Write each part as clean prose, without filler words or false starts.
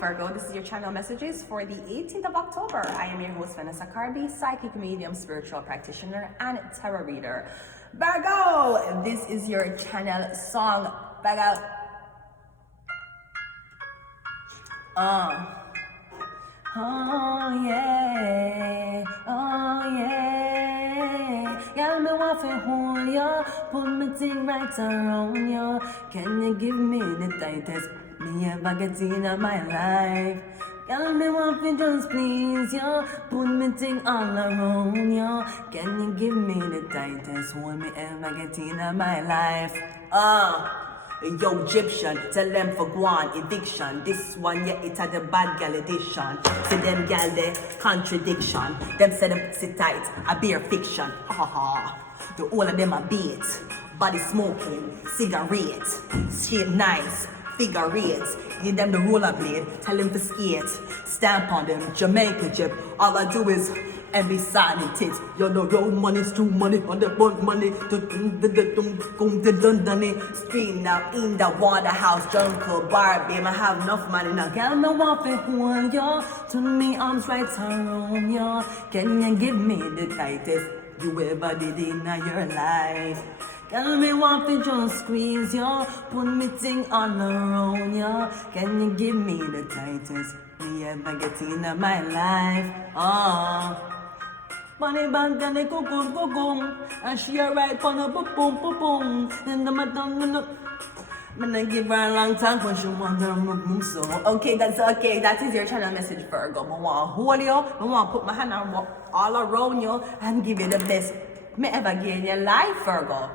Virgo, this is your channel messages for the 18th of October. I am your host, Vanessa Carby, psychic medium, spiritual practitioner, and tarot reader. Virgo, this is your channel song. Virgo. Oh yeah, oh yeah. Girl, me want to hold you, put me thing right around you. Can you give me the tightest me ever get in my life? Girl, me want to just please you, put me thing all around you. Can you give me the tightest hold me ever get in my life? Yo, Egyptian, tell them for guan, eviction. This one, yeah, it had a bad gal edition. See them gal, they contradiction. Them say them sit tight, a beer fiction. Ha ha. The all of them are beat. Body smoking, cigarette. Shape nice, figure eight. Give them the rollerblade, tell them to skate. Stamp on them, Jamaica jib. All I do is and be silent it. You know road money's true money on the bond money. Scream now in the Waterhouse, jungle Barbie. I have enough money now. Girl, me want to hold you, to me arms right around you. Can you give me the tightest you ever did in your life? Girl, me want to just squeeze you, put me thing all around you. Can you give me the tightest me ever get in my life? Money bank and they go, and she a right on a boom, and the madam, man, I give her a long time when she want to so. Okay, that is your channel message, Virgo. I want to hold you, I want to put my hand all around you and give you the best me ever get in your life, Virgo.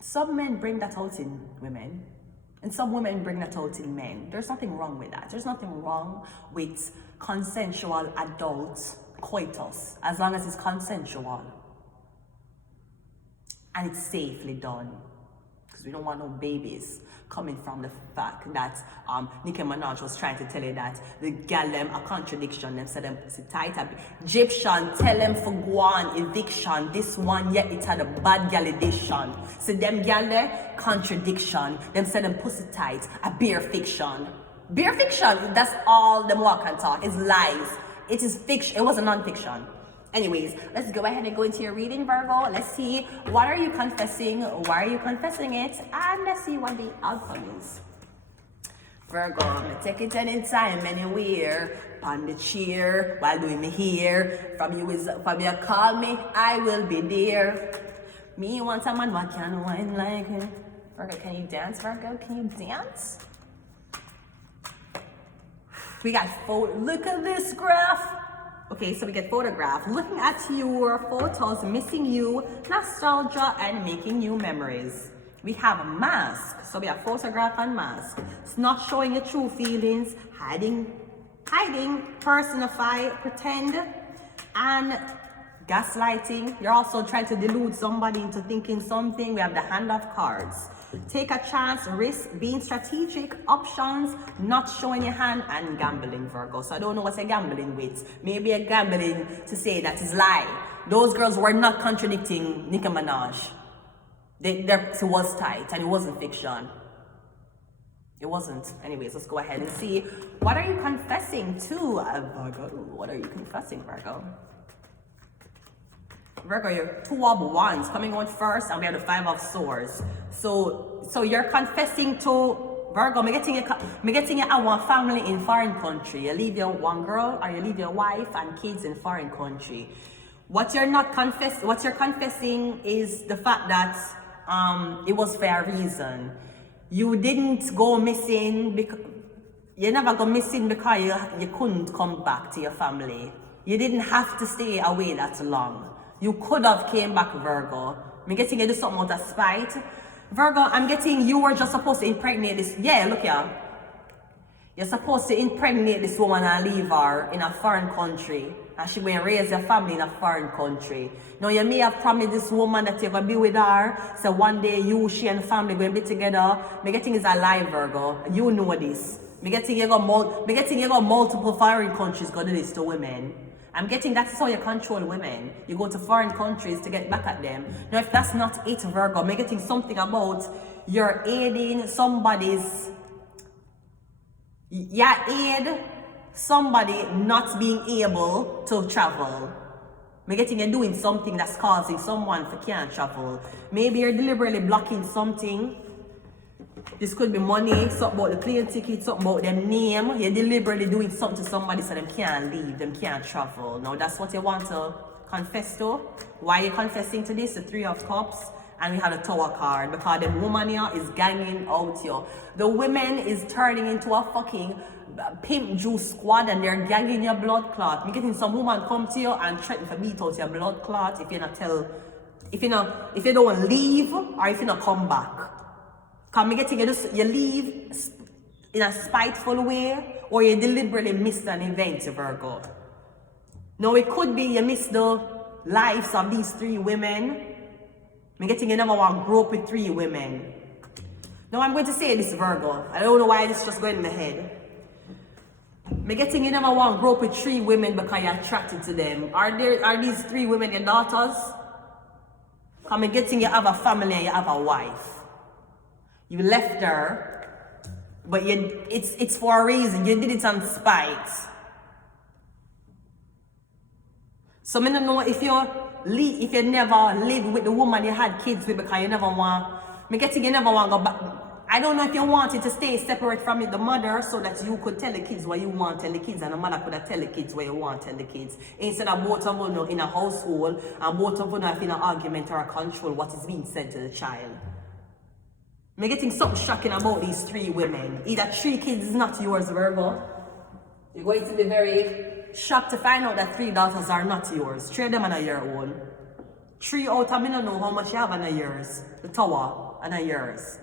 Some men bring that out in women, and some women bring that out in men. There's nothing wrong with that. There's nothing wrong with consensual adult coitus, as long as it's consensual and it's safely done. Because we don't want no babies coming from the fact that Nicki Minaj was trying to tell you that the gal them a contradiction. Them said them sit tight. Egyptian tell them for guan eviction. This one, yeah, it had a bad gal edition. So them gal there contradiction. Them said them pussy tight. A beer fiction. Beer fiction. That's all them walk and talk. It's lies. It is fiction. It was a non-fiction. Anyways, let's go ahead and go into your reading, Virgo. Let's see, what are you confessing? Why are you confessing it? And let's see what the outcome is. Virgo, take it anytime, anywhere. On the chair, while doing me here. From you call me, I will be there. Me want a man, what can wine like me? Virgo, can you dance, Virgo? Can you dance? We got look at this graph. Okay, so we get photograph. Looking at your photos, missing you, nostalgia, and making new memories. We have a mask. So we have photograph and mask. It's not showing your true feelings, hiding, personify, pretend, and gaslighting. You're also trying to delude somebody into thinking something. We have the hand of cards. Take a chance, risk, being strategic, options, not showing your hand, and gambling, Virgo. So I don't know what you're gambling with. Maybe you're gambling to say that is lie. Those girls were not contradicting Nicki Minaj. It was tight and it wasn't fiction. It wasn't. Anyways, let's go ahead and see. What are you confessing to, Virgo? What are you confessing, Virgo? Virgo, you're 2 of wands coming out first, and we have the 5 of swords. So you're confessing to Virgo. Me getting you a one family in foreign country. You leave your one girl, or you leave your wife and kids in foreign country. What you're confessing is the fact that it was for a reason. You didn't go missing because you never go missing because you couldn't come back to your family. You didn't have to stay away that long. You could have came back, Virgo. I'm getting you do something out of spite. Virgo, I'm getting you were just supposed to impregnate this. Yeah, look here. You're supposed to impregnate this woman and leave her in a foreign country. And she will raise your family in a foreign country. Now, you may have promised this woman that you're going to be with her. So one day, you, she, and the family going to be together. I'm getting is alive, Virgo. You know this. I'm getting you go multiple foreign countries going to do this to women. I'm getting that's how you control women. You go to foreign countries to get back at them. Now, if that's not it, Virgo, I'm getting something about you're aiding somebody's, aid somebody not being able to travel. I'm getting you're doing something that's causing someone to can't travel. Maybe you're deliberately blocking something. This could be money, something about the plane ticket, something about their name. You're deliberately doing something to somebody so them can't leave, them can't travel. Now that's what you want to confess to. Why are you confessing to this? The Three of Cups. And we have the Tower card. Because the woman here is ganging out here. The women is turning into a fucking pimp juice squad and they're gagging your blood clot. I'm getting some woman come to you and threaten to beat out your blood clot if you don't leave or if you not come back. Cause me getting you leave in a spiteful way or you deliberately missed an event, Virgo. Now it could be you missed the lives of these 3 women. Me getting you never want to grow up with 3 women. Now I'm going to say this, Virgo. I don't know why this just going in my head. Me getting you never want to grow up with 3 women because you're attracted to them. Are these 3 women your daughters? Cause me getting you have a family and you have a wife. You left her, but it's for a reason. You did it on spite. So I don't know if you never lived with the woman you had kids with because you never want. Me getting you never want to go back. I don't know if you wanted to stay separate from the mother so that you could tell the kids what you want tell the kids and the mother could tell the kids what you want tell the kids. Instead of both of you in a household and both of you have in an argument or a control what is being said to the child. I'm getting something shocking about these 3 women. Either 3 kids is not yours, Virgo. You're going to be very shocked to find out that 3 daughters are not yours. 3 of them are your own. 3 out of I don't know how much you have on yours. The Tower and yours.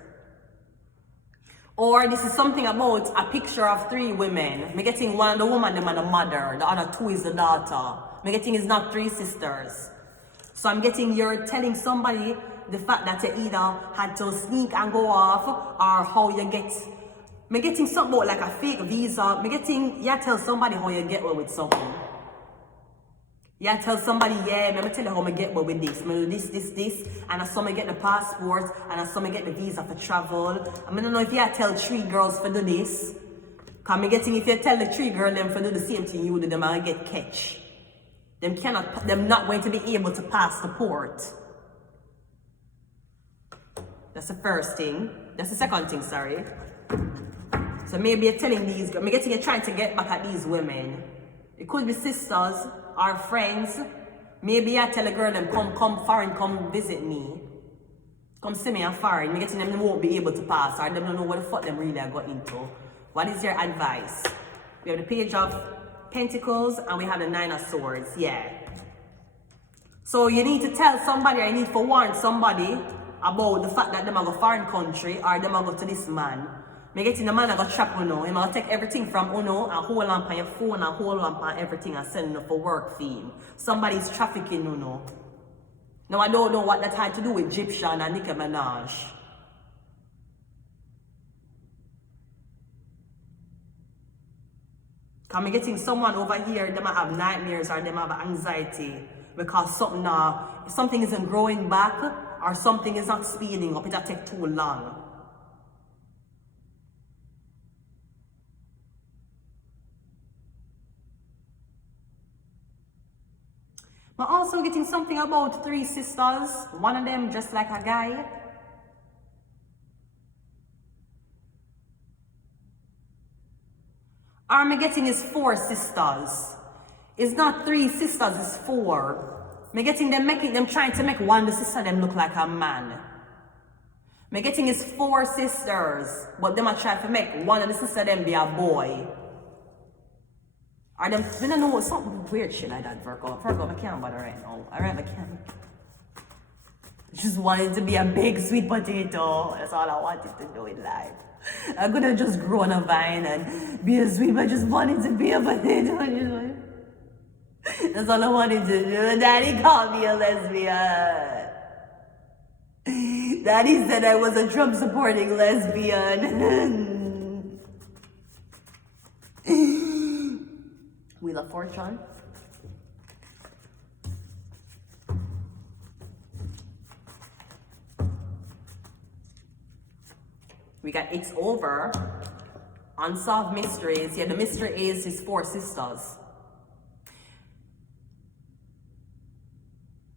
Or this is something about a picture of 3 women. I'm getting one of the woman, them are the mother. The other 2 is the daughter. I'm getting it's not 3 sisters. So I'm getting you're telling somebody the fact that you either had to sneak and go off or how you get. I'm getting something about like a fake visa. I'm getting, you tell somebody how you get away with something. You tell somebody, yeah, let me tell you how I get away with this. I do this, and I saw me get the passport, and I saw me get the visa for travel. I don't know if you tell 3 girls for do this. Because I'm getting, if you tell the 3 girls them for do the same thing you do, them I get catch. Them not going to be able to pass the port. That's the first thing. That's the second thing, sorry. So maybe you're telling these, I'm getting you're trying to get back at these women. It could be sisters or friends. Maybe I tell a girl them come foreign, come visit me. Come see me in foreign. I'm getting them won't be able to pass or them don't know what the fuck them really are got into. What is your advice? We have the Page of Pentacles and we have the 9 of Swords. Yeah. So you need to tell somebody or you need to warn somebody about the fact that them are go foreign country or them are go to this man. Me getting the man I got trap Uno. He might take everything from Uno and hold on your phone and hold on everything and send it for work theme. Somebody's trafficking Uno. Now I don't know what that had to do with Egyptian and Nicki Minaj. Cause me getting someone over here, they might have nightmares or they might have anxiety because something isn't growing back or something is not speeding up. It'll take too long. But also getting something about 3 sisters. One of them just like a guy. Or I'm getting is 4 sisters. It's not 3 sisters, it's 4. Me getting them trying to make one of the sister them look like a man. Me getting is 4 sisters, but them are trying to make one of the sister them be a boy. Or them, I don't know, something weird shit like that, Virgo. Virgo, I can't bother right now. I really can't. Just wanted to be a big sweet potato. That's all I wanted to do in life. I could have just grown a vine and be a sweet, but I just wanted to be a potato. You know? That's all I wanted to do. Daddy called me a lesbian. Daddy said I was a Trump supporting lesbian. Wheel of Fortune. We got it's over. Unsolved mysteries. Yeah, the mystery is his 4 sisters.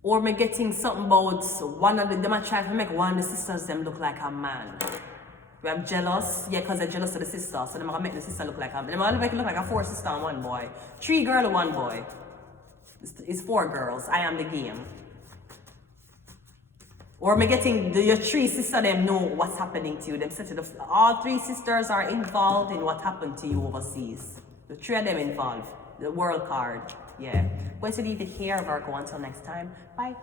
Or me getting something about one of them are trying to make one of the sisters them look like a man. We have jealous, yeah, because they're jealous of the sister, so they're gonna make the sister look like a man. They're gonna make it look like a 4 sister and 1 boy. 3 girls and 1 boy. It's 4 girls. I am the game. Or me getting your 3 sisters them know what's happening to you. Them said to all 3 sisters are involved in what happened to you overseas. The 3 of them involved. The world card. Yeah. Going to leave it here, Virgo. Until next time. Bye.